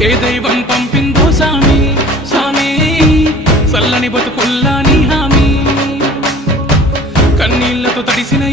ఏ దైవం పంపిందో సామి సామి చల్లని బతుకుల్లా నీ హామీ కన్నీళ్లతో తడిసిన